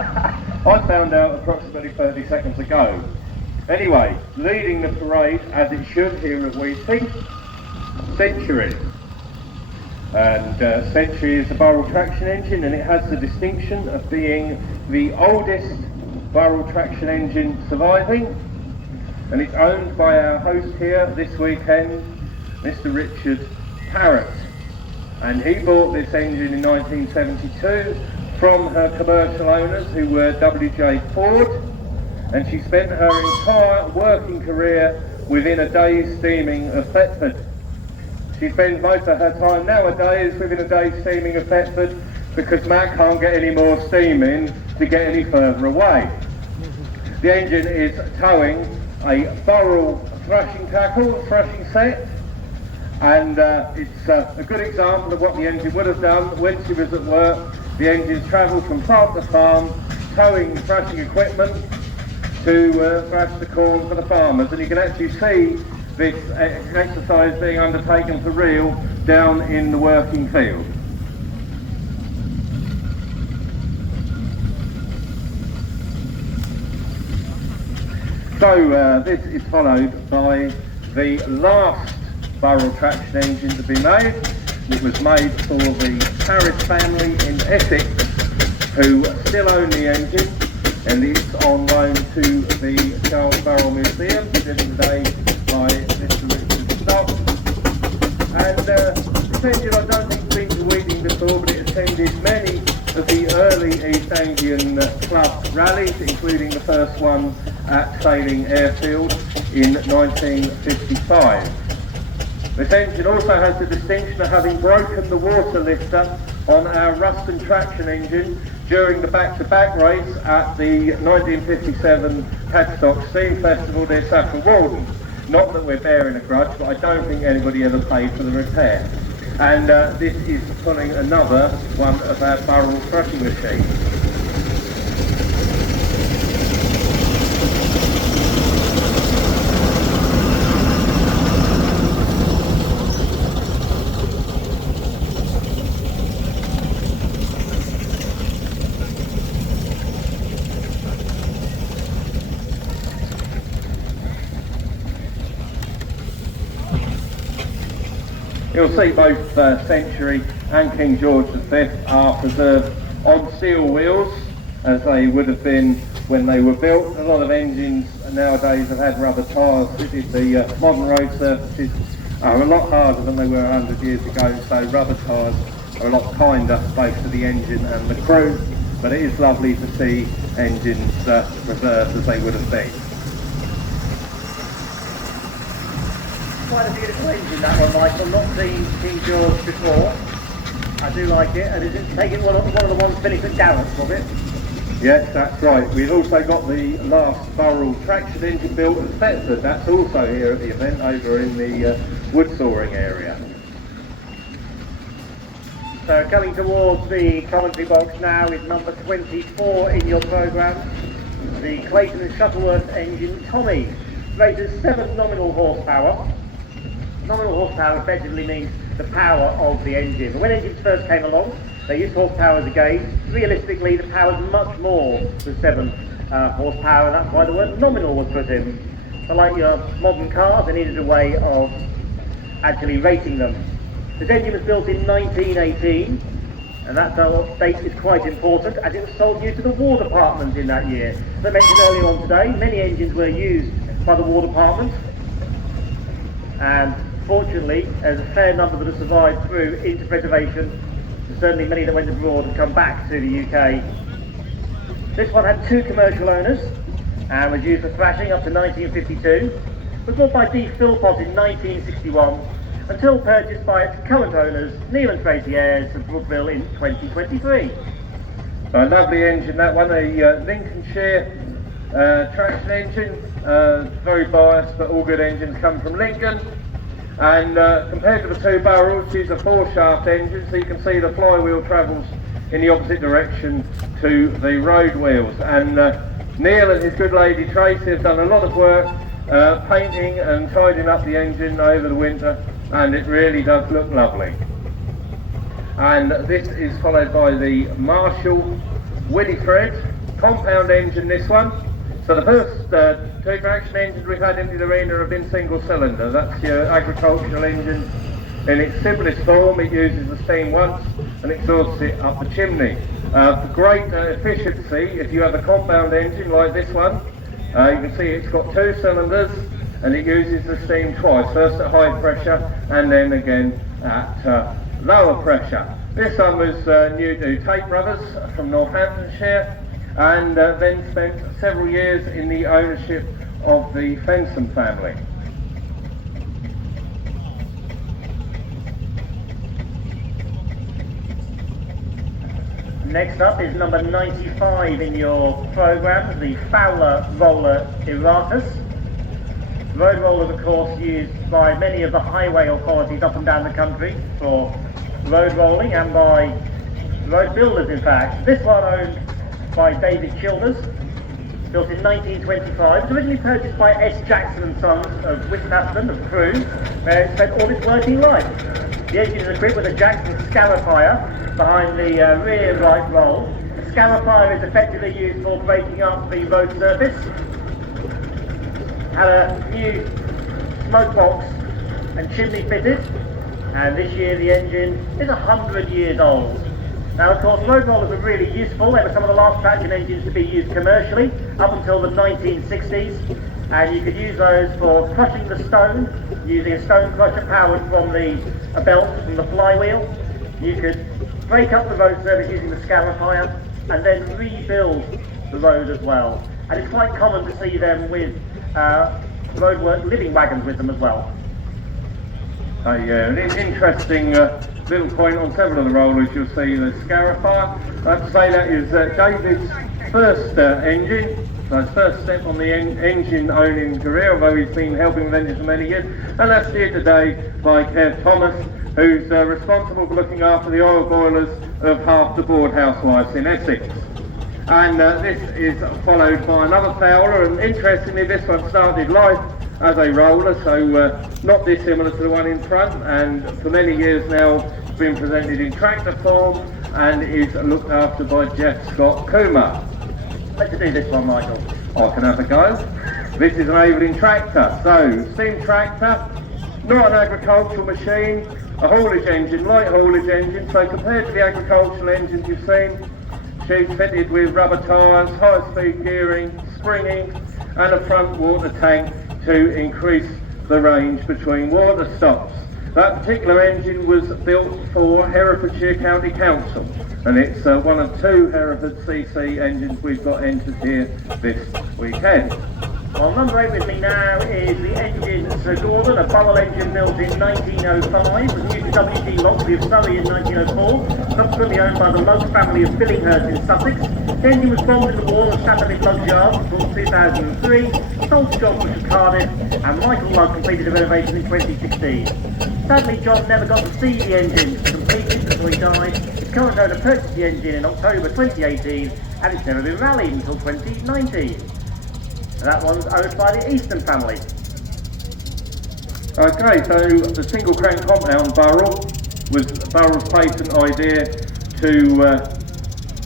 I found out approximately 30 seconds ago. Anyway, leading the parade, as it should here at Weeting, Century. And Century is a Burrell traction engine, and it has the distinction of being the oldest Burrell traction engine surviving. And it's owned by our host here this weekend, Mr. Richard Parrott. And he bought this engine in 1972 from her commercial owners, who were W.J. Ford, and she spent her entire working career within a day's steaming of Thetford. She spends most of her time nowadays within a day's steaming of Thetford because Matt can't get any more steam in to get any further away. The engine is towing a Burrell thrashing tackle, thrashing set, and it's a good example of what the engine would have done when she was at work. The engine travelled from farm to farm, towing thrashing equipment to thrash the corn for the farmers, and you can actually see this exercise being undertaken for real down in the working field. So this is followed by the last Burrell traction engine to be made. It was made for the Harris family in Essex, who still own the engine, and it's on loan to the Charles Burrell Museum, driven today by Mr. Richard Stock. And this engine I don't think has been to Weeting before, but it attended many of the early East Anglian club rallies, including the first one at Sailing Airfield in 1955. This engine also has the distinction of having broken the water lifter on our Ruston traction engine during the back-to-back race at the 1957 Padstock Steam Festival near Suffolk. Not that we're bearing a grudge, but I don't think anybody ever paid for the repair. And this is pulling another one of our Burrell thrashing machines. You'll see both Century and King George V are preserved on steel wheels, as they would have been when they were built. A lot of engines nowadays have had rubber tyres fitted. The modern road surfaces are a lot harder than they were 100 years ago, so rubber tyres are a lot kinder both to the engine and the crew, but it is lovely to see engines preserved as they would have been. Quite a beautiful engine, that one, Michael. Not seen King George before. I do like it, and is it taking one of the ones finished at Garrett's, was it? Yes, that's right. We've also got the last Burrell traction engine built at Thetford. That's also here at the event over in the wood sawing area. So coming towards the commentary box now is number 24 in your programme, the Clayton and Shuttleworth engine Tommy. Rated 7 nominal horsepower. Nominal horsepower effectively means the power of the engine. But when engines first came along, they used horsepower as a gauge. Realistically, the power is much more than 7 horsepower, and that's why the word nominal was put in. But like your modern cars, they needed a way of actually rating them. This engine was built in 1918, and that date is quite important, as it was sold new to the War Department in that year. As I mentioned earlier on today, many engines were used by the War Department, and fortunately there's a fair number that have survived through into preservation, and certainly many that went abroad and come back to the UK. This one had 2 commercial owners and was used for thrashing up to 1952. It was bought by D. Philpott in 1961 until purchased by its current owners, Neil and Tracy Ayres of Burrell in 2023. A lovely engine, that one, a Lincolnshire traction engine, very biased, but all good engines come from Lincoln. And compared to the 2 Burrells, she's a 4-shaft engine, so you can see the flywheel travels in the opposite direction to the road wheels. And Neil and his good lady Tracy have done a lot of work painting and tidying up the engine over the winter, and it really does look lovely. And this is followed by the Marshall Winifred compound engine, this one. So the first two traction engines we've had in the arena have been single cylinder. That's your agricultural engine in its simplest form. It uses the steam once and exhausts it up the chimney. For great efficiency, if you have a compound engine like this one, you can see it's got two cylinders and it uses the steam twice, first at high pressure and then again at lower pressure. This one was new to Tate Brothers from Northamptonshire, and then spent several years in the ownership of the Fenson family. Next up is number 95 in your programme, the Fowler Roller Erratus. Road rollers, of course, used by many of the highway authorities up and down the country for road rolling, and by road builders, in fact. This one owned by David Childers, built in 1925. It was originally purchased by S. Jackson and Sons of Wisthampton, of Crewe, where it spent all its working life. The engine is equipped with a Jackson scarifier behind the rear right roll. The scarifier is effectively used for breaking up the road surface. Had a new smoke box and chimney fitted, and this year the engine is 100 years old. Now, of course, road rollers are really useful. They were some of the last traction engines to be used commercially up until the 1960s, and you could use those for crushing the stone using a stone crusher powered from a belt from the flywheel. You could break up the road surface using the scarifier and then rebuild the road as well. And it's quite common to see them with roadwork living wagons with them as well. Yeah, an interesting little point on several of the rollers. You'll see the scarifier. I'd say that is David's first engine, so his first step on the engine owning career, although he's been helping with engines for many years. And that's steered today by Kev Thomas, who's responsible for looking after the oil boilers of half the board housewives in Essex. And this is followed by another Fowler, and interestingly this one started life as a roller, so not dissimilar to the one in front, and for many years now it's been presented in tractor form and is looked after by Jeff Scott Coomer. Let's do this one, Michael. I can have a go. This is an Evelyn tractor, so steam tractor, not an agricultural machine, a haulage engine, light haulage engine, so compared to the agricultural engines you've seen, she's fitted with rubber tyres, high-speed gearing, springing, and a front water tank to increase the range between water stops. That particular engine was built for Herefordshire County Council, and it's one of two Hereford CC engines we've got entered here this weekend. Well, number 8 with me now is the engine Sir Gordon, a Burrell engine built in 1905, was used to WG Locksley of Surrey in 1904, subsequently owned by the Lug family of Billinghurst in Sussex. The engine was bombed in the wall and sat at its Lug's yard until 2003, sold to John Bush of Cardiff, and Michael Lug completed the renovation in 2016. Sadly, John never got to see the engine completed before he died. His current owner purchased the engine in October 2018, and it's never been rallied until 2019. That one's owned by the Easton family. Okay, so the single crank compound Burrell was Burrell's patent idea to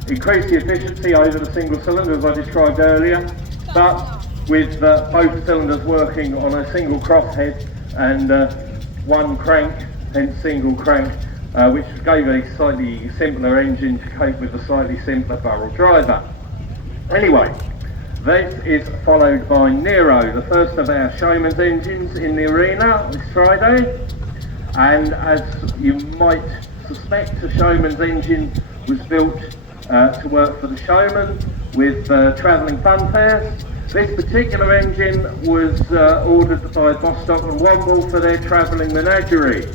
increase the efficiency over the single cylinder, as I described earlier, but with both cylinders working on a single crosshead and one crank, hence single crank, which gave a slightly simpler engine to cope with a slightly simpler Burrell driver. Anyway, this is followed by Nero, the first of our showman's engines in the arena this Friday. And as you might suspect, the showman's engine was built to work for the showman with travelling funfairs. This particular engine was ordered by Bostock and Womble for their travelling menagerie.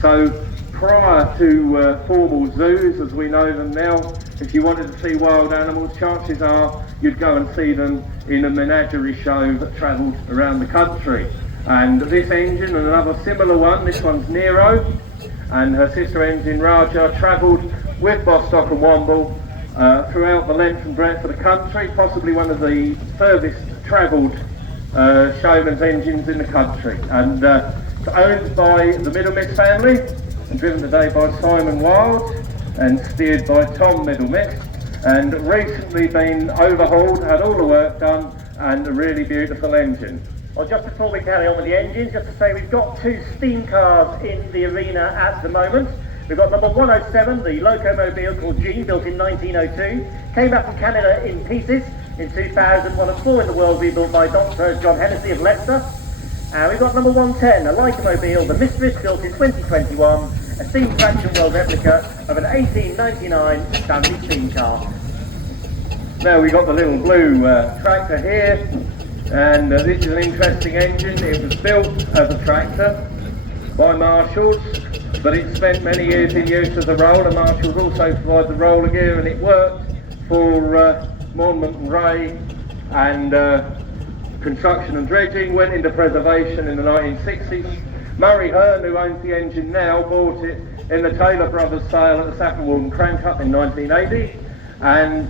So prior to formal zoos as we know them now, if you wanted to see wild animals, chances are you'd go and see them in a menagerie show that travelled around the country. And this engine and another similar one, this one's Nero, and her sister engine Raja, travelled with Bostock and Womble throughout the length and breadth of the country, possibly one of the furthest travelled showman's engines in the country. And it's owned by the Middlemith family, and driven today by Simon Wild, and steered by Tom Middlemith. and recently been overhauled, had all the work done, and a really beautiful engine. Well, just before we carry on with the engines, just to say we've got 2 steam cars in the arena at the moment. We've got number 107, the locomobile called Gene, built in 1902. Came back from Canada in pieces in 2000, one of 4 in the world rebuilt by Dr. John Hennessy of Leicester. And we've got number 110, a locomobile, the Mistress, built in 2021, a steam traction world replica of an 1899 Stanley steam car. Now we've got the little blue tractor here, and this is an interesting engine. It was built as a tractor by Marshalls, but it spent many years in use as a roller. Marshalls also provide the roller gear, and it worked for Monmouth and Ray, and construction and dredging. Went into preservation in the 1960s. Murray Hearn, who owns the engine now, bought it in the Taylor Brothers sale at the Saffron Crank Up in 1980, and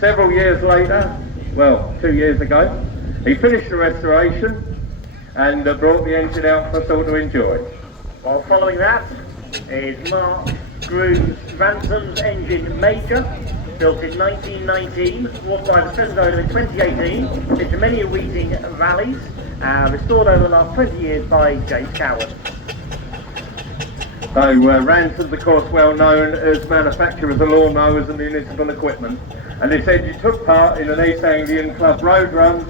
several years later, well, 2 years ago, he finished the restoration and brought the engine out for us all to enjoy. Well, following that is Mark Groom's Ransom's engine Major, built in 1919, bought by the present owner in 2018, into many Weeting rallies, restored over the last 20 years by James Coward. So Ransom's, of course, well known as manufacturers of lawnmowers and municipal equipment, and this engine took part in an East Anglian club road run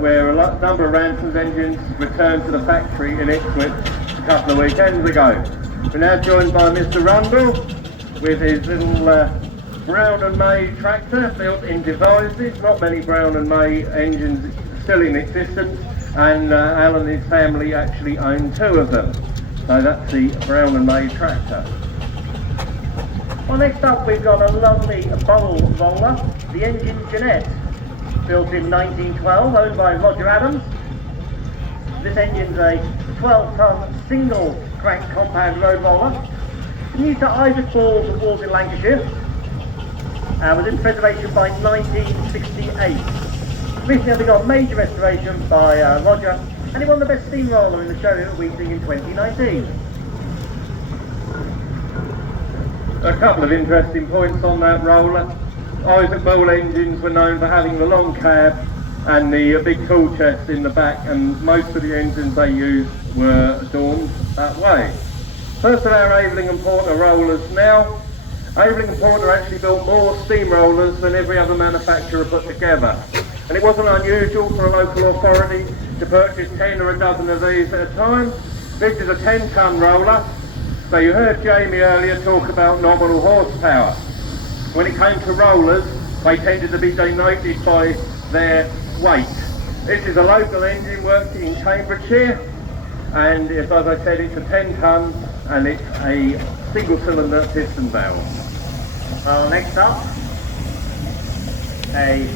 where a number of Ransom's engines returned to the factory in Ipswich a couple of weekends ago. We're now joined by Mr. Rundle with his little Brown and May tractor built in Devizes. Not many Brown and May engines still in existence, and Alan and his family actually own 2 of them. So that's the Brown and May tractor. Well, next up we've got a lovely Burrell roller, the engine Jeanette, built in 1912, owned by Roger Adams. This engine's a 12-ton single crank compound road roller, new to Isaac Falls and Walls in Lancashire, and was in preservation by 1968. Recently undergone major restoration by Roger, and he won the best steamroller in the show at Weeting in 2019. A couple of interesting points on that roller. Isaac Bull engines were known for having the long cab and the big tool chest in the back, and most of the engines they used were adorned that way. First of our Aveling and Porter rollers now. Aveling and Porter actually built more steam rollers than every other manufacturer put together. And it wasn't unusual for a local authority to purchase 10 or a dozen of these at a time. This is a 10-ton roller. So you heard Jamie earlier talk about nominal horsepower. When it came to rollers, they tended to be denoted by their weight. This is a local engine working in Cambridgeshire, and as I said, it's a 10-ton and it's a single-cylinder piston valve. Well, next up, a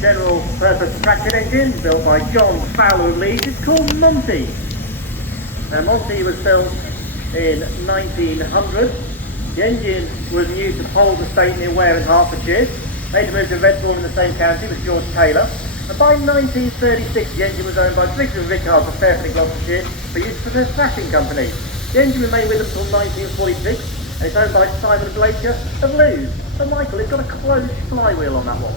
general purpose traction engine built by John Fowler Leeds. It's called Monty. Now, Monty was built in 1900. The engine was new to Poles Estate near Ware in Hertfordshire. Later moved to Redbourne in the same county with George Taylor. And by 1936, the engine was owned by Briggs and Rickard for Fairfield in Gloucestershire for use for their thrashing company. The engine remained with them until 1946, and it's owned by Simon Blaker of Lewes. So Michael, it's got a closed flywheel on that one.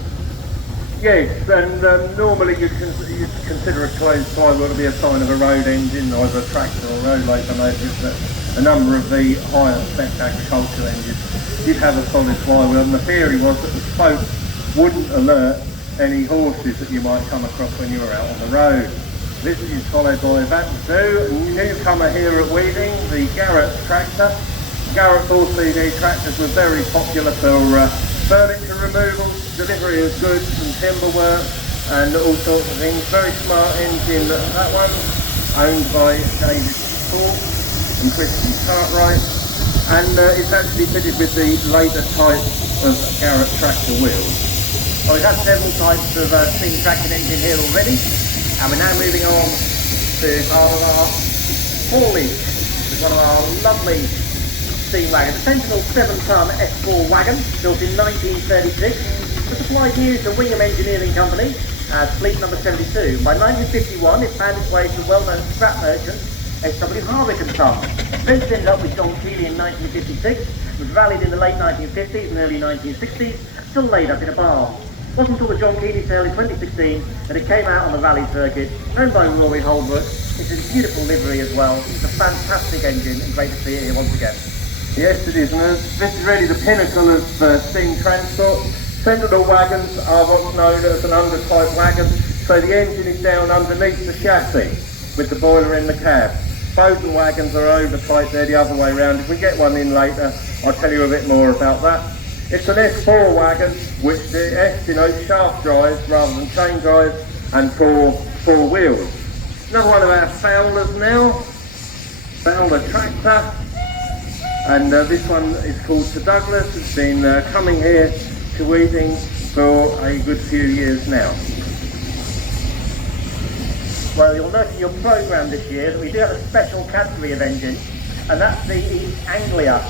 Yes, and normally you'd consider a closed flywheel to be a sign of a road engine, either a tractor or a road locomotive, but a number of the higher spec agricultural engines did have a solid flywheel, and the theory was that the spokes wouldn't alert any horses that you might come across when you were out on the road. This is followed by that newcomer here at Weeting, the Garrett tractor. Garrett 4CD tractors were very popular for furniture removal, delivery of goods and timber work and all sorts of things. Very smart engine, that one, owned by David Thorpe and Christian Cartwright, and it's actually fitted with the later type of Garrett tractor wheels. Well, we've had several types of steam traction engine here already, and we're now moving on to part of our haulage with one of our lovely steam wagons, a Sentinel 7-ton S4 wagon built in 1936, was supplied new to Wingham Engineering Company as fleet number 72. By 1951 it found its way to well-known scrap merchant S.W. Harwick and Son. Eventually ended up with John Keeley in 1956, was rallied in the late 1950s and early 1960s, still laid up in a barn. It wasn't until the John Keeley sale in 2016 that it came out on the rally circuit, owned by Rory Holbrook. It's a beautiful livery as well. It's a fantastic engine and great to see it here once again. Yes, it is, and this is really the pinnacle of steam transport. Sentinel wagons are what's known as an under-type wagon, so the engine is down underneath the chassis with the boiler in the cab. Bowden wagons are over-type, they're the other way around. If we get one in later, I'll tell you a bit more about that. It's an S4 wagon, which the S denotes shaft drives rather than chain drives, and four wheels. Another one of our Fowlers now, Fowler tractor, and this one is called Sir Douglas. It's been coming here to Weeting for a good few years now. Well, you'll note in your programme this year that we do have a special category of engine, and that's the East Anglia.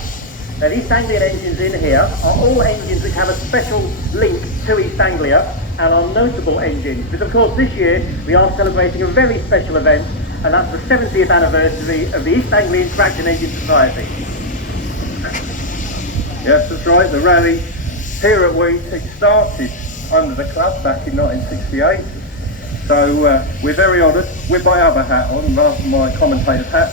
Now, the East Anglian engines in here are all engines which have a special link to East Anglia and are notable engines, because of course this year we are celebrating a very special event, and that's the 70th anniversary of the East Anglian Traction Engine Society. Yes, that's right, the rally here at Weeting started under the club back in 1968. So we're very honoured, with my other hat on, rather than my commentator's hat,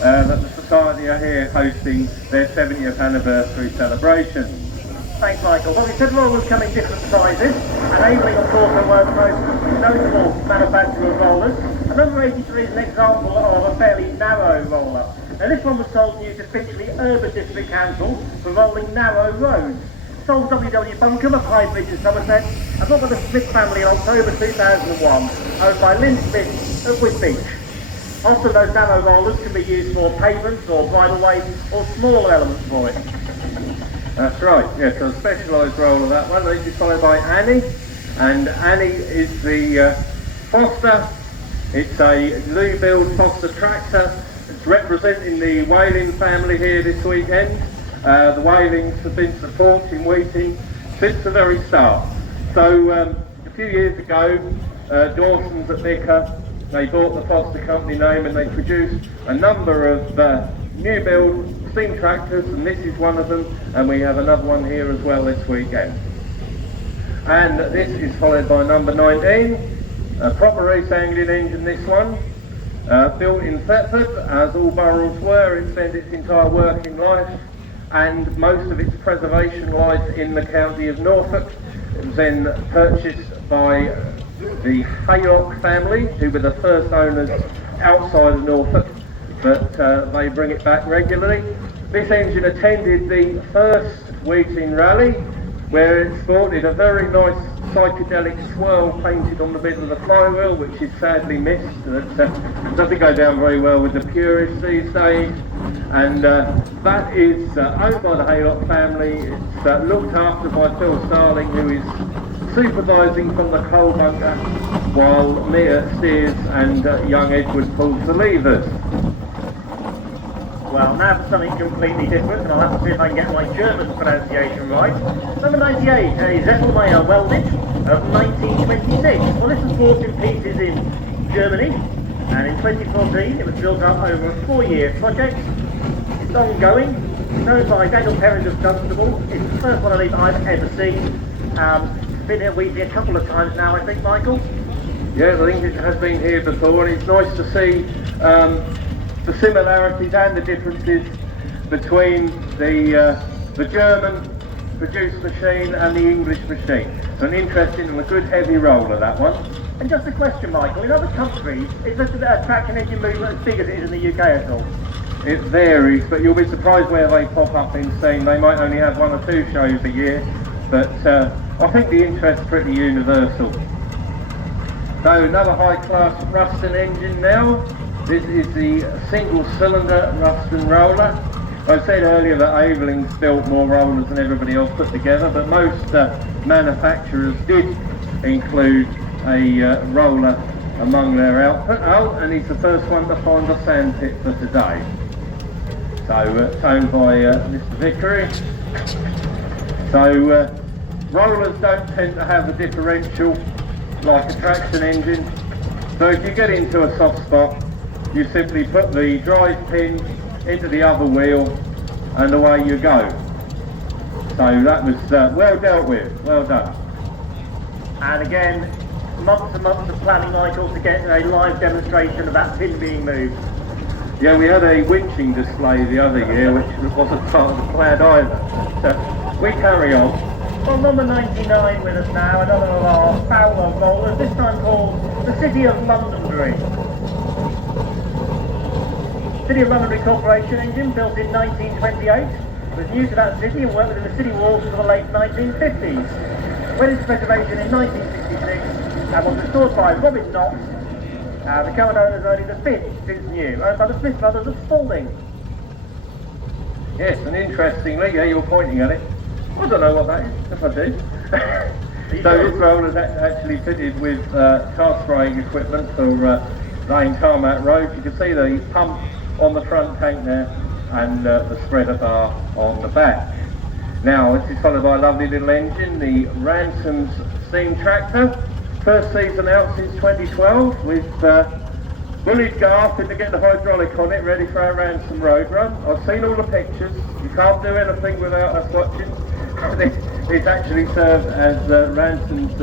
that the Society are here hosting their 70th anniversary celebration. Thanks, Michael. Well, we said rollers come in different sizes, enabling, of course, are one of the most notable manufacturer of rollers. And number 83 is an example of a fairly narrow roller. Now, this one was sold new to Finchley Urban District Council for rolling narrow roads. Sold W.W. Buncombe of High Bridge in Somerset, and bought by the Smith family in October 2001, owned by Lynn Smith at Whitbeach. Often those narrow rollers can be used for pavements or bridleways or smaller elements for it. That's right, yes, so a specialised roller, that one. It's designed by Annie, and Annie is the Foster. It's a new build Foster tractor. It's representing the Whaling family here this weekend. The Whalings have been supporting Weeting since the very start. So a few years ago, Dawson's at Bicker, they bought the Foster company name and they produced a number of new build steam tractors, and this is one of them, and we have another one here as well this weekend. And this is followed by number 19, a proper East Anglian engine, this one. Built in Thetford, as all Burrells were. It spent its entire working life and most of its preservation life in the county of Norfolk. It was then purchased by the Haylock family, who were the first owners outside of Norfolk, but they bring it back regularly. This engine attended the first Weeting rally, where it sported a very nice psychedelic swirl painted on the middle of the flywheel, which is sadly missed. It doesn't go down very well with the purists these days. And that is owned by the Haylock family. It's looked after by Phil Starling, who is supervising from the coal bunker, while Mia steers and young Edward pulls the levers. Well, now for something completely different, and I'll have to see if I can get my German pronunciation right. Number 98, a Zettelmeyer welded of 1926. Well, this was bought in pieces in Germany, and in 2014 it was built up over a 4-year project. It's ongoing. It's owned by Daniel Perrin of Dunstable. It's the first one I believe I've ever seen. It's been here Weeting a couple of times now, I think, Michael. Yes, I think it has been here before, and it's nice to see the similarities and the differences between the German produced machine and the English machine. So an interesting and a good heavy roller, that one. And just a question, Michael, in other countries, is this a traction engine movement as big as it is in the UK at all? It varies, but you'll be surprised where they pop up in steam. They might only have 1 or 2 shows a year, but I think the interest's pretty universal. So another high-class Ruston engine now. This is the single-cylinder Ruston roller. I said earlier that Aveling's built more rollers than everybody else put together, but most manufacturers did include a roller among their output. Oh, and he's the first one to find a sandpit for today. So it's owned by Mr. Vickery. So rollers don't tend to have a differential like a traction engine. So if you get into a soft spot, you simply put the drive pin into the other wheel and away you go. So that was well dealt with, well done. And again, months and months of planning, Michael, to get a live demonstration of that pin being moved. Yeah, we had a winching display the other year, which wasn't part of the plan either. So we carry on. Well, number 99 with us now, another of our Fowler rollers, this time called the City of Londonderry. City of Londonderry Corporation engine, built in 1928, was new to that city and worked within the city walls until the late 1950s. Went into preservation in 1966 and was restored by Robin Knox. The current owner is only the fifth since new, owned by the Smith brothers of Spalding. Yes, and interestingly, yeah, you're pointing at it. I don't know what that is, if I do. So this roller is actually fitted with car spraying equipment for laying tarmac roads. You can see the pump on the front tank there and the spreader bar on the back. Now this is followed by a lovely little engine, the Ransom's steam tractor. First season out since 2012 with bullied Garth to get the hydraulic on it, ready for our Ransom road run. I've seen all the pictures. You can't do anything without us watching. It's actually served as Ransom's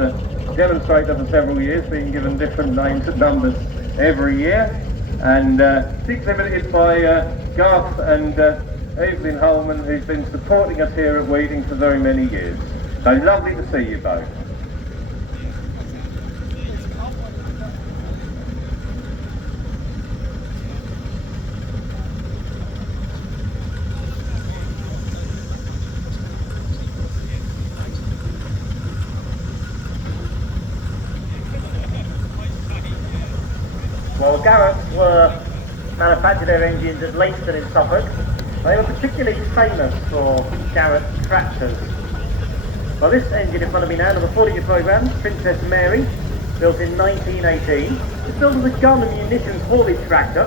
demonstrator for several years, being given different names and numbers every year. And it's exhibited by Garth and Evelyn Holman, who's been supporting us here at Weeting for very many years. So lovely to see you both. Well, Garrett's were manufactured their engines at Leiston in Suffolk. They were particularly famous for Garrett tractors. Well, this engine in front of me now, number 40 in your programme, Princess Mary, built in 1918. It's built as a gun and munitions haulage tractor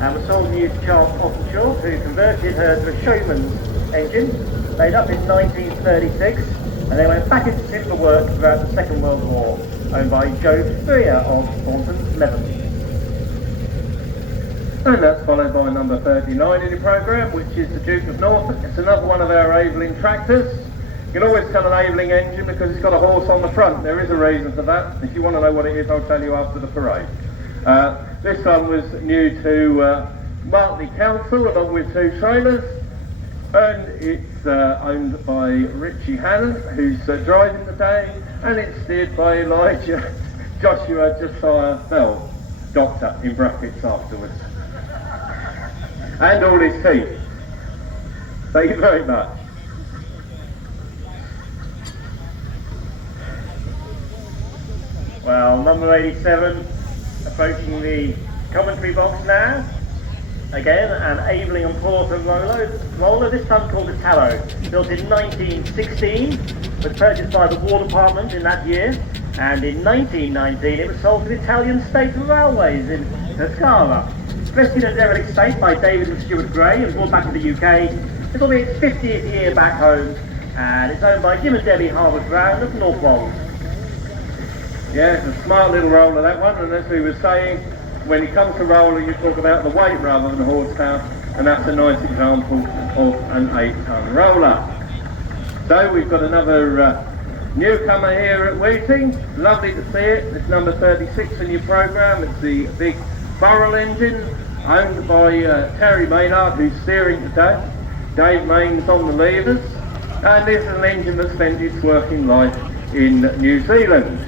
and was sold new to Charles Pottenshaw, who converted her to a showman's engine, made up in 1936, and they went back into timber work throughout the Second World War, owned by Joe Freer of Thornton's Levens. And that's followed by number 39 in the programme, which is the Duke of Norfolk. It's another one of our Aveling tractors. You can always tell an Aveling engine because it's got a horse on the front. There is a reason for that. If you want to know what it is, I'll tell you after the parade. This one was new to Martley Council along with two trailers. And it's owned by Richie Hannon, who's driving today. And it's steered by Elijah Joshua Josiah Bell, Doctor in brackets afterwards. And all his teeth. Thank you very much. Well, number 87, approaching the commentary box now. Again, an Aveling and Portland roller, this time called the Tallow. Built in 1916, was purchased by the War Department in that year. And in 1919, it was sold to the Italian State Railways in Pescara. Rescued at a derelict state by David and Stuart Gray and brought back to the UK. This will be its 50th year back home, and it's owned by Jim and Debbie Harwood Brown of Norfolk. Yeah, it's a smart little roller, that one, and as we were saying, when it comes to roller, you talk about the weight rather than horsepower, and that's a nice example of an 8-ton roller. So we've got another newcomer here at Weeting. Lovely to see it. It's number 36 in your programme. It's the big Burrell engine, owned by Terry Maynard, who's steering today. Dave Main's on the levers, and this is an engine that spent its working life in New Zealand.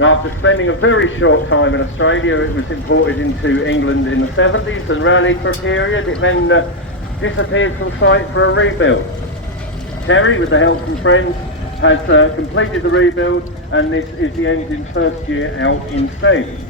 After spending a very short time in Australia, it was imported into England in the 70s and rallied for a period. It then disappeared from sight for a rebuild. Terry, with the help from friends, has completed the rebuild, and this is the engine's first year out in steam.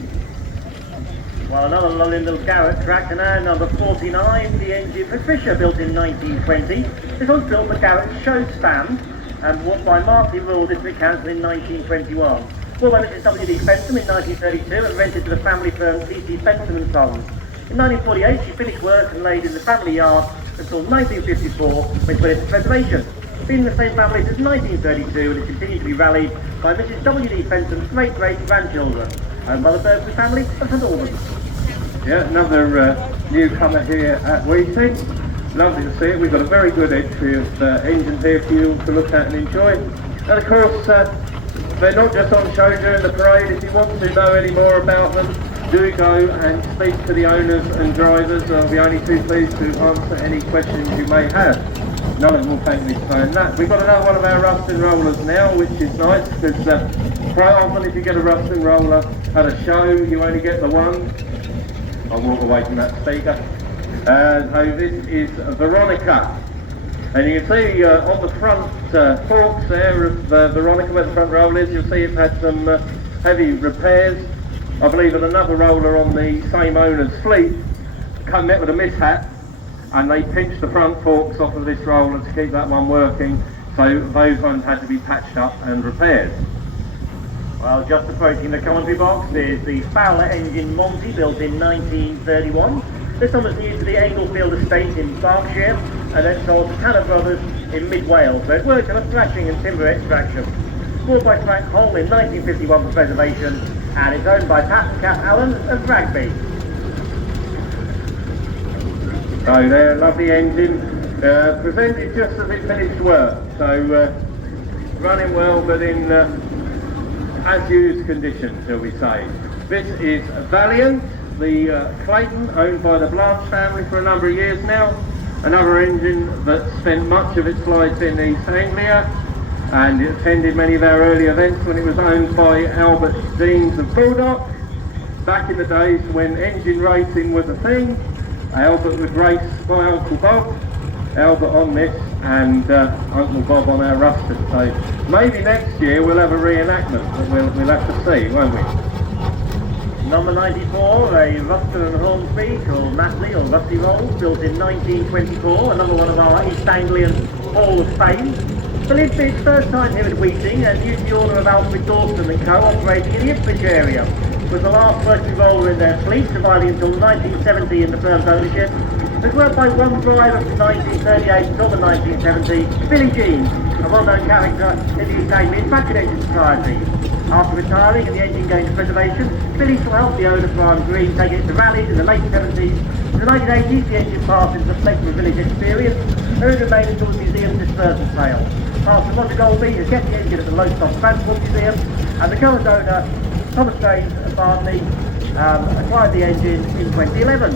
Well, another lovely little Garrett tractor now, number 49, the engine for Fisher, built in 1920. This was built for Garrett's show stand and bought by Martley Rural District Council in 1921. Bought by Mrs. W.D. Fensham in 1932 and rented to the family firm T.C. Fensham and Sons. In 1948, she finished work and laid in the family yard until 1954, when she went into preservation. Been in the same family since 1932 and has continued to be rallied by Mrs. W.D. Fensham's great-great-grandchildren, owned by the Burrells family of St Albans. Yeah, another newcomer here at Weeting. Lovely to see it. We've got a very good entry of engines here for you to look at and enjoy. And of course, they're not just on show during the parade. If you want to know any more about them, do go and speak to the owners and drivers. They'll be only too pleased to answer any questions you may have. None of them will thank me for saying that. We've got another one of our rust and rollers now, which is nice, because quite often if you get a rust and roller at a show, you only get the one. I'll walk away from that speaker. So this is Veronica. And you can see on the front forks there of Veronica, where the front roll is, you'll see it's had some heavy repairs. I believe that another roller on the same owner's fleet met with a mishap, and they pinched the front forks off of this roller to keep that one working, so those ones had to be patched up and repaired. Well, just approaching the commentary box is the Fowler engine Monty, built in 1931. This one was new to the Englefield estate in Berkshire, and then sold to Tanner Brothers in mid-Wales, where it worked on a thrashing and timber extraction. 4x-track hull in 1951 for preservation, and it's owned by Pat and Kath Allen of Rugby. So there, lovely engine, presented just as it finished work, so running well, but in as used condition, shall we say. This is Valiant, the Clayton, owned by the Blanche family for a number of years now. Another engine that spent much of its life in East Anglia, and it attended many of our early events when it was owned by Albert Deans of Bulldog. Back in the days when engine racing was a thing, Albert would race by Uncle Bob, Albert on this, and Uncle Bob on our Ruston. So maybe next year we'll have a reenactment, but we'll have to see, won't we? Number 94, a Ruston and Hornsby called Natalie or Rusty Rolls, built in 1924, another one of our East Anglian Hall of Fame. Believed to be its first time here at Weeting, and used the order of Alfred Dawson and Co, operating in the Ipswich area. Was the last working roller in their fleet, surviving until 1970 in the firm's ownership. It was worked by one driver from 1938 until the 1970, Billy Jean, a well-known character in the East Anglian Traction Engine Society. After retiring and the engine going to preservation, Billy still helped the owner, Brian Green, take it to rallies in the late 70s. In the 1980s, the engine passed into the Flexible Village experience, and it remained until the museum's dispersal sale. Pastor Roger Golby has kept the engine at the Lowestoft Transport Museum, and the current owner, Thomas James of Barnley, acquired the engine in 2011.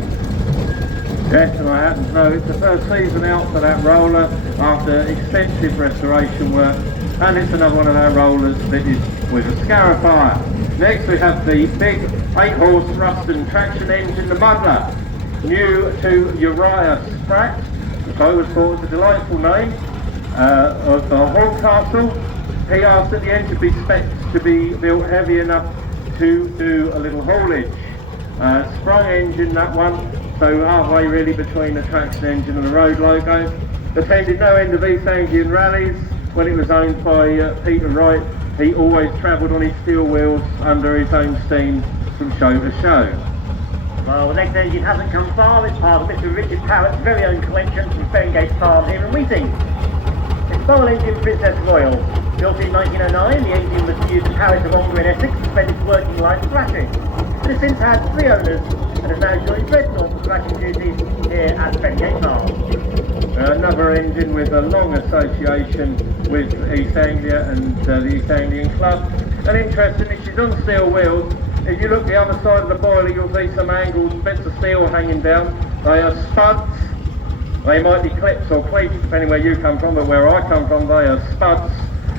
Yes, and I happen to know it's the first season out for that roller after extensive restoration work, and it's another one of our rollers fitted with a scarifier. Next we have the big 8-horse Ruston traction engine, the Muddler, new to Uriah Spratt, which I always thought was a delightful name, of Horncastle. He asked that the engine be spec'd to be built heavy enough to do a little haulage. Sprung engine, that one, so halfway really between the traction engine and the road logo. Attended no end of East Anglian rallies. When it was owned by Peter Wright, he always travelled on his steel wheels under his own steam from show to show. Well, the next engine hasn't come far. It's part of Mr. Richard Parrott's very own collection from Ferngate Farm here in Weeting. It's Burrell engine Princess Royal. Built in 1909, the engine was used at Harris of Ongar in Essex and spent its working life thrashing. It has since had 3 owners and has now joined Dreadnought for thrashing duties here at Ferngate Farm. Another engine with a long association with East Anglia and the East Anglian Club. And interestingly, she's on steel wheels. If you look the other side of the boiler, you'll see some angled bits of steel hanging down. They are spuds. They might be clips or cleats, depending where you come from, but where I come from, they are spuds.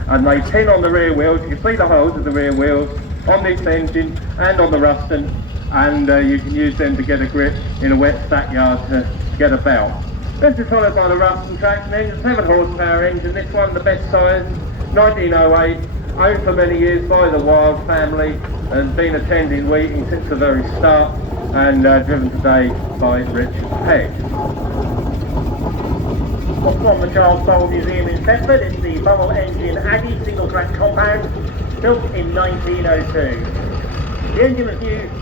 And they pin on the rear wheels. You can see the holes of the rear wheels on this engine and on the Ruston, and you can use them to get a grip in a wet stackyard to get about. This is followed by the Ruston traction engine, 7 horsepower engine. This one, the best size, 1908, owned for many years by the Wild family, has been attending Weeting since the very start, and driven today by Richard Pegg. What's from the Charles Burrell Museum in Thetford is the Burrell engine Aggie single track compound, built in 1902. The engine was used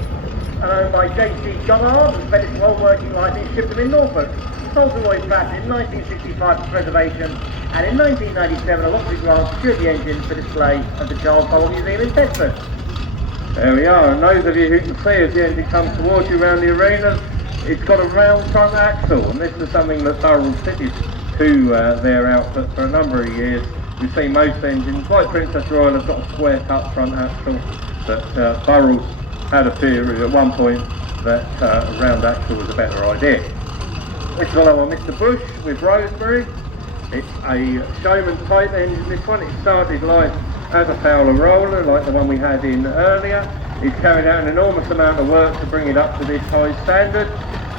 and owned by J.C. Goddard and spent its whole working life in Shipton in Norfolk. Sold to Roy Pratt in 1965 for preservation, and in 1997 a lottery grant secured the engine for display at the Charles Burrell Museum in Thetford. There we are, and those of you who can see as the engine comes towards you around the arena, it's got a round front axle, and this is something that Burrell fitted to their output for a number of years. We've seen most engines, like Princess Royal, have got a square cut front axle, but Burrell's had a theory at one point that a round axle was a better idea. This is on Mr. Bush with Rosebery. It's a Showman type engine, this one. It started life as a Fowler roller, like the one we had in earlier. He's carried out an enormous amount of work to bring it up to this high standard.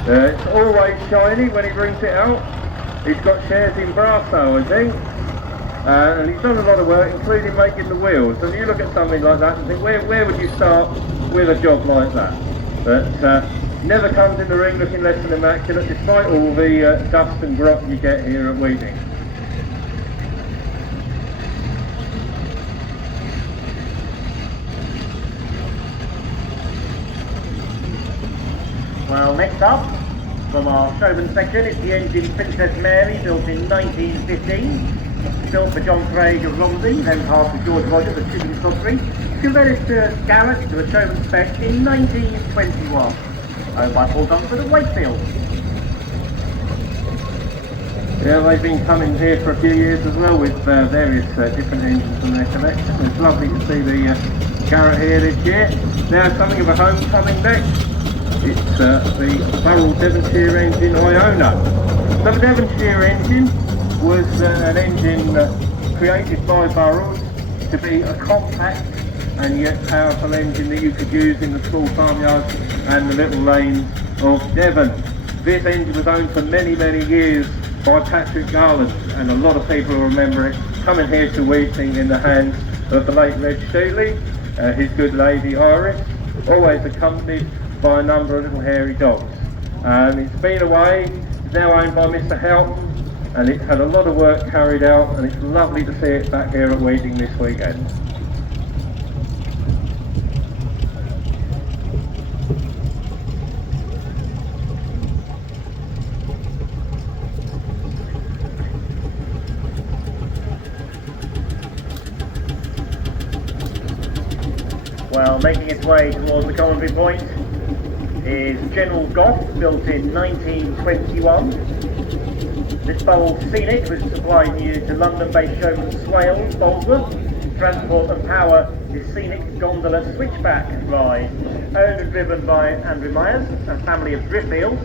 It's always shiny when he brings it out. He's got shares in Brasso, I think. And he's done a lot of work, including making the wheels. And you look at something like that and think, where would you start with a job like that? But never comes in the ring looking less than immaculate, despite all the dust and grot you get here at Weeting. Well, next up, from our Showman section, is the engine Princess Mary, built in 1915. Built for John Craig of Romsey, then passed to George Rogers of Chipping Salisbury. Converted to Garrett to a Showman spec in 1921. Owned by Paul Dunford of Wakefield. Yeah, they've been coming here for a few years as well with various different engines in their collection. It's lovely to see the Garrett here this year. Now something of a homecoming deck. It's the Burrell Devonshire engine Iona. So the Devonshire engine was an engine created by Burrells to be a compact and yet powerful engine that you could use in the small farmyards and the little lanes of Devon. This engine was owned for many, many years by Patrick Garland, and a lot of people remember it coming here to Weeting in the hands of the late Reg Stooley, his good lady Iris, always accompanied by a number of little hairy dogs. And it's been away, it's now owned by Mr. Houghton, and it's had a lot of work carried out, and it's lovely to see it back here at Weeting this weekend. Well, making its way towards the commentary point is General Goff, built in 1921. This Burrell Scenic was supplied new to London-based Showman Swales, Bolesworth. Transport and power is Scenic Gondola Switchback ride, owned and driven by Andrew Myers and family of Driffield.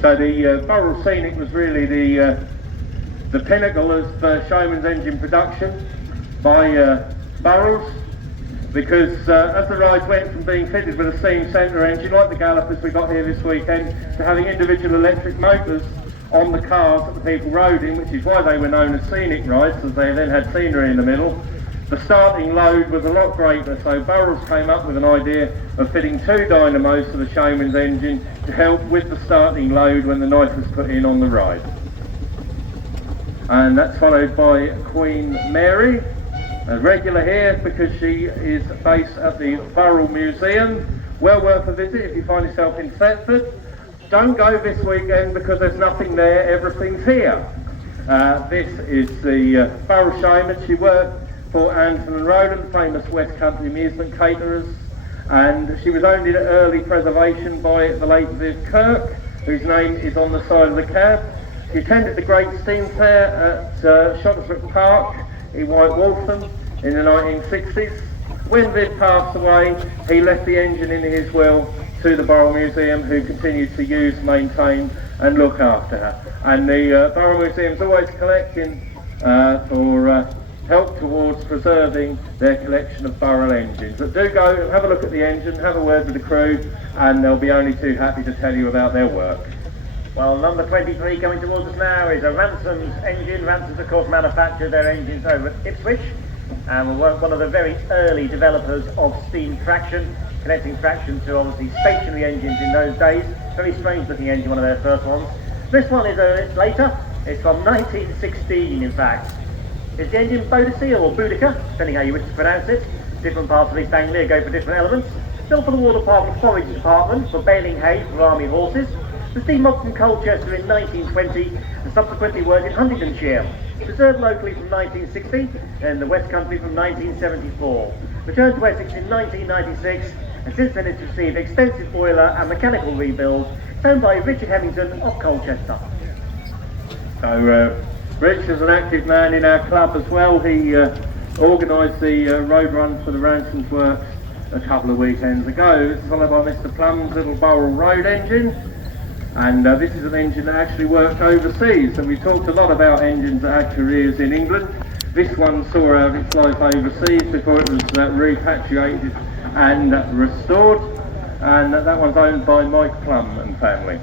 So the Burrell Scenic was really the pinnacle of Showman's engine production by Burrells, because as the rides went from being fitted with a steam centre engine like the Gallopers we got here this weekend to having individual electric motors on the cars that the people rode in, which is why they were known as scenic rides, as they then had scenery in the middle, the starting load was a lot greater. So Burrells came up with an idea of fitting two dynamos to the Showman's engine to help with the starting load when the knife was put in on the ride. And that's followed by Queen Mary, a regular here because she is based at the Burrell Museum. Well worth a visit if you find yourself in Thetford. Don't go this weekend because there's nothing there, everything's here. This is the Burrell Showman. She worked for Anton and Rowland, famous West Country amusement caterers, and she was owned in early preservation by the late Viv Kirk, whose name is on the side of the cab. She attended the Great Steam Fair at Shotterswick Park in White Waltham in the 1960s. When Viv passed away, he left the engine in his will to the Burrell Museum, who continued to use, maintain and look after her. And the Burrell Museum's always collecting for help towards preserving their collection of Burrell engines. But do go and have a look at the engine, have a word with the crew, and they'll be only too happy to tell you about their work. Well, number 23 coming towards us now is a Ransom's engine. Ransom's, of course, manufacture their engines over at Ipswich, and were one of the very early developers of steam traction, connecting traction to obviously stationary engines in those days. Very strange looking engine, one of their first ones. This one is later. It's from 1916, in fact. It's the engine Boadicea or Boudica, depending how you wish to pronounce it. Different parts of East Anglia go for different elements. Built for the War Department Forage Department for baling hay for army horses. The steam mob from Colchester in 1920 and subsequently worked in Huntingdonshire. Preserved locally from 1960 and the West Country from 1974. Returned to Essex in 1996 and since then it's received extensive boiler and mechanical rebuilds. It's owned by Richard Hemmington of Colchester. So Rich is an active man in our club as well. He organised the road run for the Ransom's Works a couple of weekends ago. It's followed by Mr Plum's little Burrell road engine, and this is an engine that actually worked overseas. So we talked a lot about engines that had careers in England. This one saw out its life overseas before it was repatriated and restored, and that one's owned by Mike Plum and family.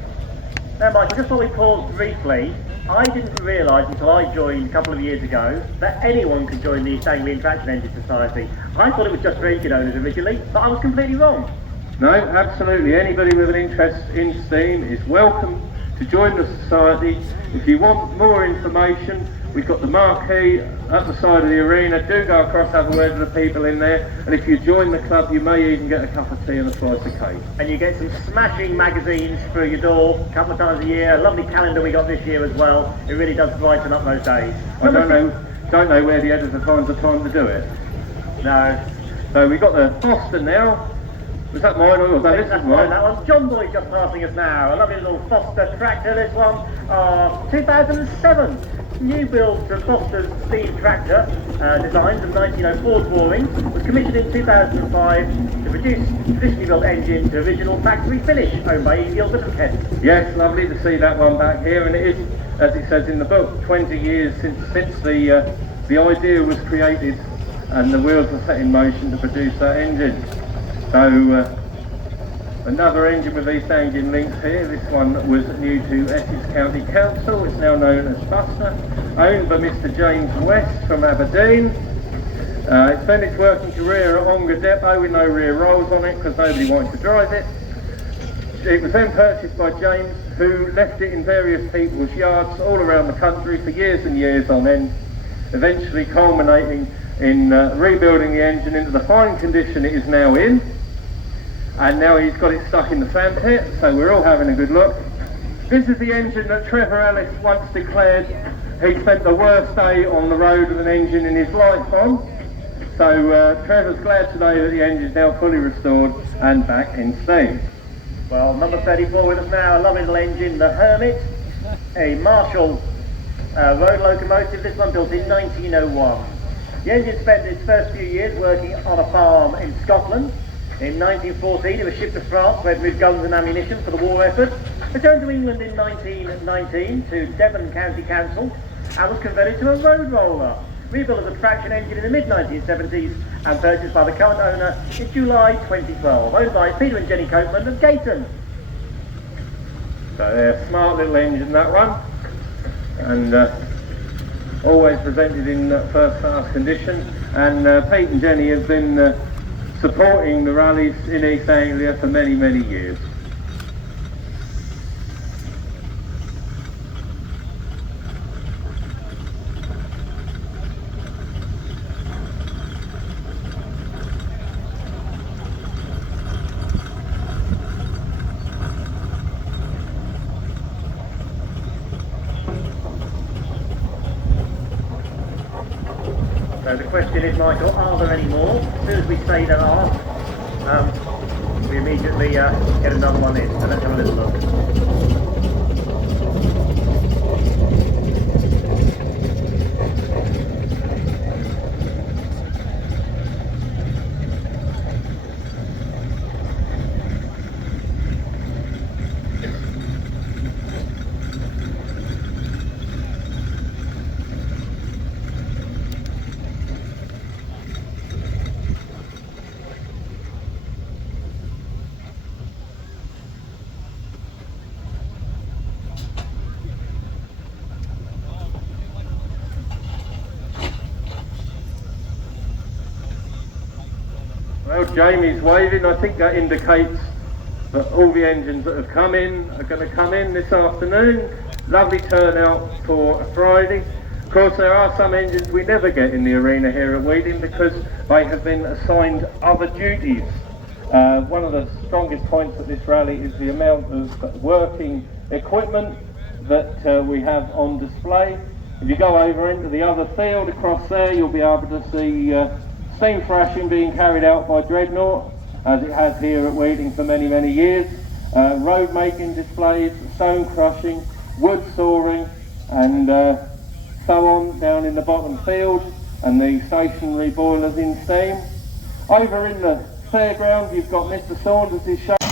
Now Michael, just while we pause briefly, I didn't realise until I joined a couple of years ago that anyone could join the East Anglian Traction Engine Society. I thought it was just for engine owners originally, but I was completely wrong. No, absolutely. Anybody with an interest in steam is welcome to join the society. If you want more information, we've got the marquee at the side of the arena. Do go across, have a word with the people in there, and if you join the club you may even get a cup of tea and a slice of cake. And you get some smashing magazines through your door a couple of times a year. A lovely calendar we got this year as well. It really does brighten up those days. I don't know where the editor finds the time to do it. No. So we've got the Foster now. Was that mine or was that this? That's mine, that one. John Boyd just passing us now. A lovely little Foster tractor, this one. 2007. New build to Foster's steam tractor, designed from 1904 drawings, was commissioned in 2005 to produce traditionally built engine to original factory finish, owned by E. Gilbert of Kent. Yes, lovely to see that one back here, and it is, as it says in the book, 20 years since the idea was created and the wheels were set in motion to produce that engine. So another engine with East Anglian links here. This one was new to Essex County Council. It's now known as Buster, owned by Mr James West from Aberdeen. It spent its working career at Ongar Depot with no rear rolls on it because nobody wanted to drive it. It was then purchased by James, who left it in various people's yards all around the country for years and years on end, eventually culminating in rebuilding the engine into the fine condition it is now in. And now he's got it stuck in the fan pit, so we're all having a good look. This is the engine that Trevor Ellis once declared he spent the worst day on the road with an engine in his life on. So Trevor's glad today that the engine's now fully restored and back in steam. Well, number 34 with us now, a lovely little engine, the Hermit, a Marshall road locomotive, this one built in 1901. The engine spent its first few years working on a farm in Scotland. In 1914 it was shipped to France where it moved guns and ammunition for the war effort. Returned to England in 1919 to Devon County Council and was converted to a road roller. Rebuilt as a traction engine in the mid-1970s and purchased by the current owner in July 2012. Owned by Peter and Jenny Copeland of Gayton. So they're a smart little engine, that one. And always presented in first class condition. And Pete and Jenny have been supporting the rallies in East Anglia for many, many years. So the question is, Michael, are there any more? As soon as we say there are, we immediately get another one in. So let's have a little look. Well, Jamie's waving. I think that indicates that all the engines that have come in are going to come in this afternoon. Lovely turnout for a Friday. Of course, there are some engines we never get in the arena here at Weeting because they have been assigned other duties. One of the strongest points at this rally is the amount of working equipment that we have on display. If you go over into the other field across there, you'll be able to see steam thrashing being carried out by Dreadnought as it has here at Weeting for many, many years. Road making displays, stone crushing, wood sawing, and so on down in the bottom field, and the stationary boilers in steam. Over in the fairground you've got Mr. Saunders' show.